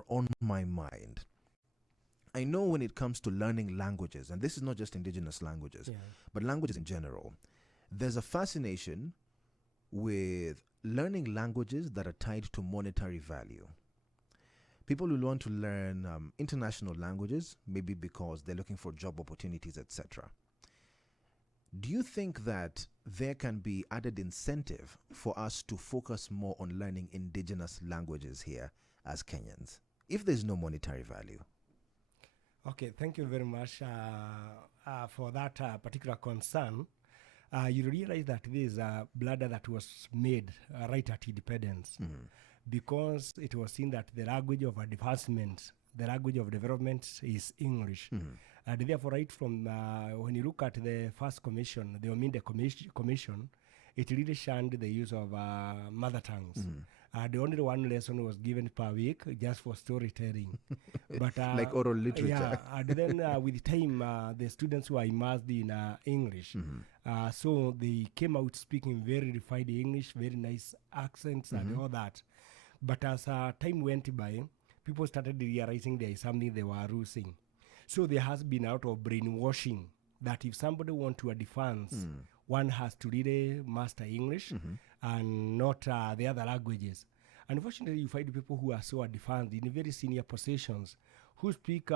are on my mind. I know when it comes to learning languages, and this is not just indigenous languages, but languages in general, there's a fascination with learning languages that are tied to monetary value. People who want to learn international languages, maybe because they're looking for job opportunities, etc. Do you think that there can be added incentive for us to focus more on learning indigenous languages here as Kenyans, if there's no monetary value? Okay, thank you very much for that particular concern. You realize that this is a bladder that was made right at independence, because it was seen that the language of advancement, the language of development is English. And therefore, right from when you look at the first commission, the Ominde commission, it really shunned the use of mother tongues. The only one lesson was given per week just for storytelling. But like oral literature. Yeah, and then with time, the students were immersed in English. So they came out speaking very refined English, very nice accents and all that. But as time went by, people started realizing there is something they were losing. So there has been out of brainwashing that if somebody wants to advance, one has to really master English and not the other languages. Unfortunately, you find people who are so advanced in very senior positions who speak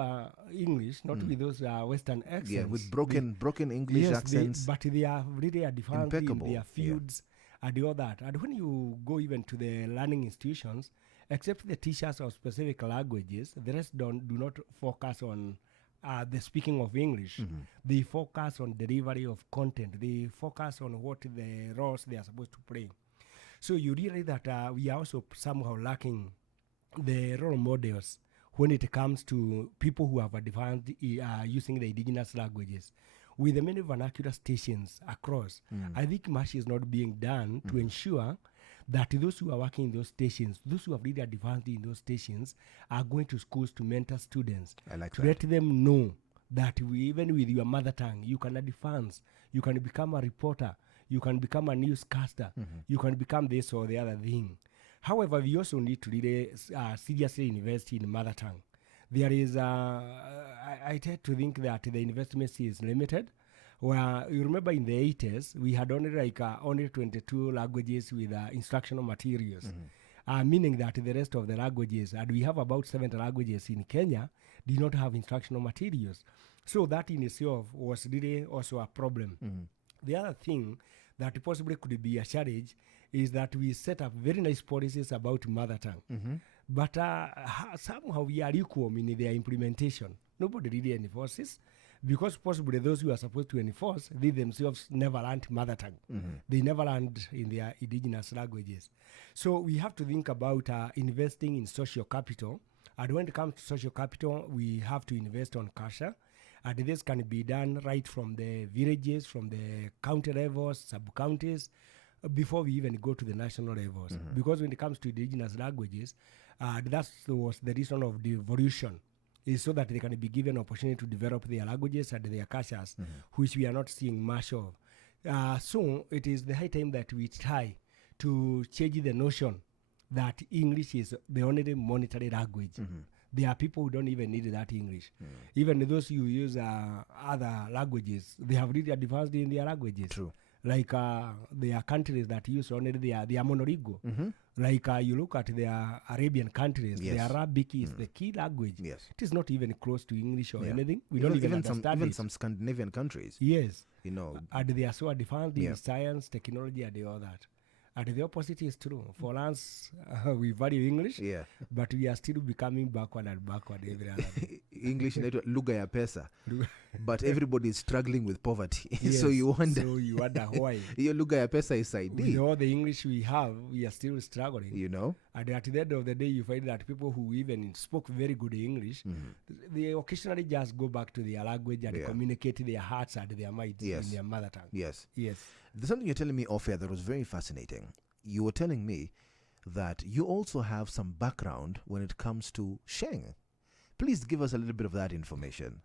English, not with those Western accents. Yeah, with broken English accents. But they are really advanced impeccable in their fields and all that. And when you go even to the learning institutions, except the teachers of specific languages, the rest do not focus on the speaking of English. They focus on delivery of content. They focus on what the roles they are supposed to play. So you realize that we are also somehow lacking the role models when it comes to people who have advanced using the indigenous languages. With the many vernacular stations across, I think much is not being done to ensure that those who are working in those stations, those who have really advanced in those stations, are going to schools to mentor students. I like to that. let them know that even with your mother tongue, you can advance, you can become a reporter, you can become a newscaster, you can become this or the other thing. However, we also need to really seriously invest in mother tongue. There is, I tend to think that the investment is limited. Where you remember in the 80s, we had only only 22 languages with instructional materials, meaning that the rest of the languages, and we have about 70 languages in Kenya, did not have instructional materials. So that in itself was really also a problem. The other thing that possibly could be a challenge is that we set up very nice policies about mother tongue. But somehow we are equal in their implementation. Nobody really enforces, because possibly those who are supposed to enforce, they themselves never learned mother tongue. They never learned in their indigenous languages. So we have to think about investing in social capital. And when it comes to social capital, we have to invest on culture. And this can be done right from the villages, from the county levels, sub-counties, before we even go to the national levels. Because when it comes to indigenous languages, that was the reason of the evolution, is so that they can be given opportunity to develop their languages and their cultures, which we are not seeing much of. So it is the high time that we try to change the notion that English is the only monetary language. There are people who don't even need that English. Even those who use other languages, they have really advanced in their languages. True. Like there are countries that use only their monolingual. Like you look at the Arabian countries, the Arabic is the key language. Yes. It is not even close to English or anything. We don't even understand even some Scandinavian countries. Yes. You know. And they are so advanced in science, technology, and all that. And the opposite is true. For us, we value English, but we are still becoming backward and backward every other day. English inaitwa lugha ya pesa. But everybody is struggling with poverty. Yes, so you wonder why. Your lugha ya pesa is ID. With all the English we have, we are still struggling. You know? And at the end of the day, you find that people who even spoke very good English, they occasionally just go back to their language and communicate their hearts and their minds in their mother tongue. Yes. Yes. There's something you're telling me off air that was very fascinating. You were telling me that you also have some background when it comes to Sheng. Please give us a little bit of that information.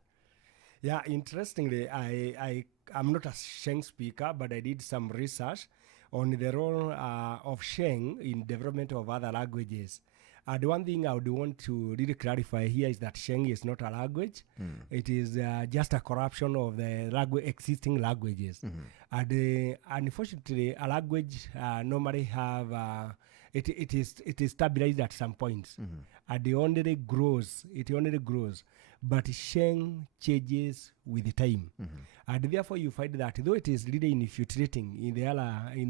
Yeah, interestingly, I'm not a Sheng speaker, but I did some research on the role of Sheng in development of other languages. The one thing I would want to really clarify here is that Sheng is not a language. It is just a corruption of the existing languages. And unfortunately, a language normally have it is stabilized at some points, and it only grows. But Sheng changes with the time, and therefore you find that though it is really infiltrating in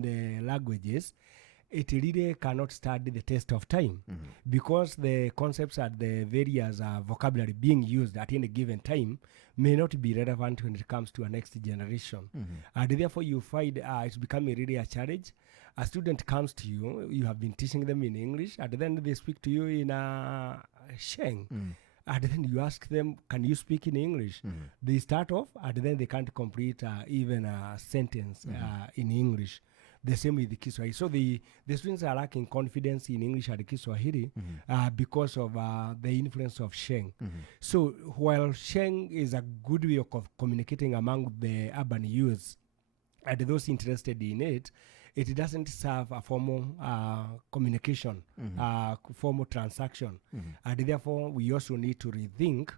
the languages, it really cannot stand the test of time, because the concepts and the various vocabulary being used at any given time may not be relevant when it comes to a next generation. And therefore you find it's becoming really a challenge. A student comes to you, you have been teaching them in English, and then they speak to you in Sheng. And then you ask them, can you speak in English? They start off, and then they can't complete even a sentence in English. The same with the Kiswahili. So the students are lacking confidence in English and Kiswahili because of the influence of Sheng. So while Sheng is a good way of communicating among the urban youths and those interested in it, it doesn't serve a formal communication, formal transaction. And therefore, we also need to rethink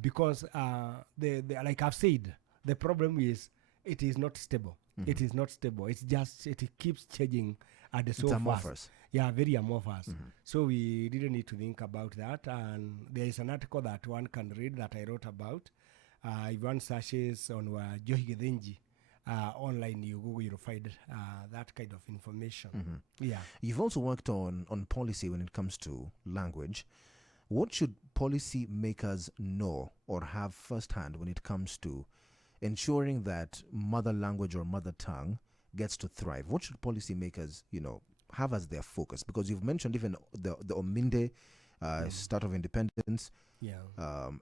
because, like I've said, the problem is it is not stable. It is not stable. It's just, it keeps changing at the so it's fast. amorphous. Yeah, very amorphous. So we really need to think about that. And there is an article that one can read that I wrote about. If one searches on Wanjohi Githinji online, you'll find that kind of information. Yeah. You've also worked on policy when it comes to language. What should policy makers know or have firsthand when it comes to ensuring that mother language or mother tongue gets to thrive? What should policymakers, have as their focus? Because you've mentioned even the Ominde start of independence,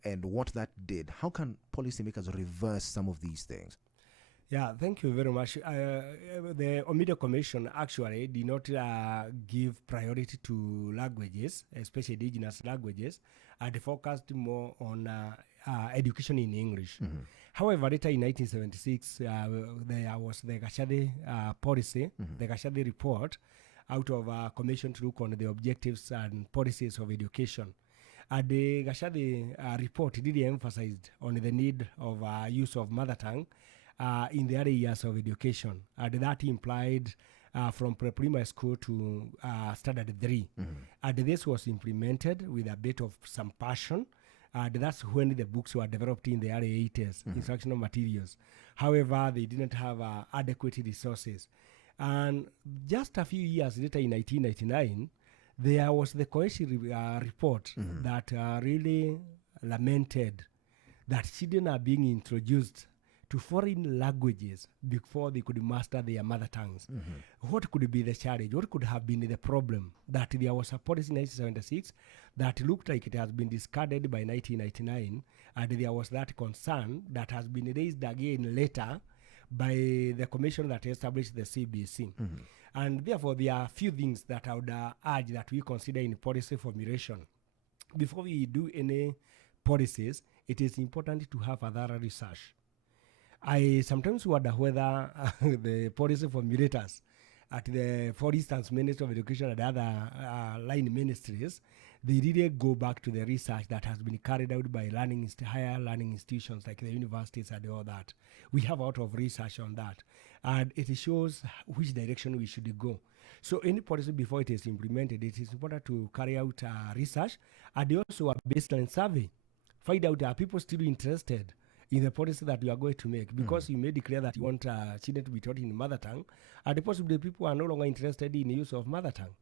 and what that did. How can policymakers reverse some of these things? Yeah, thank you very much. The Ominde Commission actually did not give priority to languages, especially indigenous languages, and focused more on education in English. However, later in 1976, there was the Gashade policy, the Gashade report, out of a commission to look on the objectives and policies of education. And the Gashade report really emphasized on the need of use of mother tongue in the early years of education. And that implied from pre-primary school to standard 3. And this was implemented with a bit of some passion. And that's when the books were developed in the early 80s, instructional materials. However, they didn't have adequate resources. And just a few years later, in 1999, there was the cohesion report that really lamented that children are being introduced to foreign languages before they could master their mother tongues. What could be the challenge? What could have been the problem? That there was a policy in 1976 that looked like it has been discarded by 1999, and there was that concern that has been raised again later by the commission that established the CBC. And therefore, there are a few things that I would urge that we consider in policy formulation. Before we do any policies, it is important to have a thorough research. I sometimes wonder whether the policy formulators at the, for instance, Ministry of Education and other line ministries, they really go back to the research that has been carried out by higher learning institutions like the universities and all that. We have a lot of research on that, and it shows which direction we should go. So any policy before it is implemented, it is important to carry out research and also a baseline survey. Find out are people still interested in the policy that you are going to make, because you may declare that you want children to be taught in mother tongue, and possibly people are no longer interested in the use of mother tongue.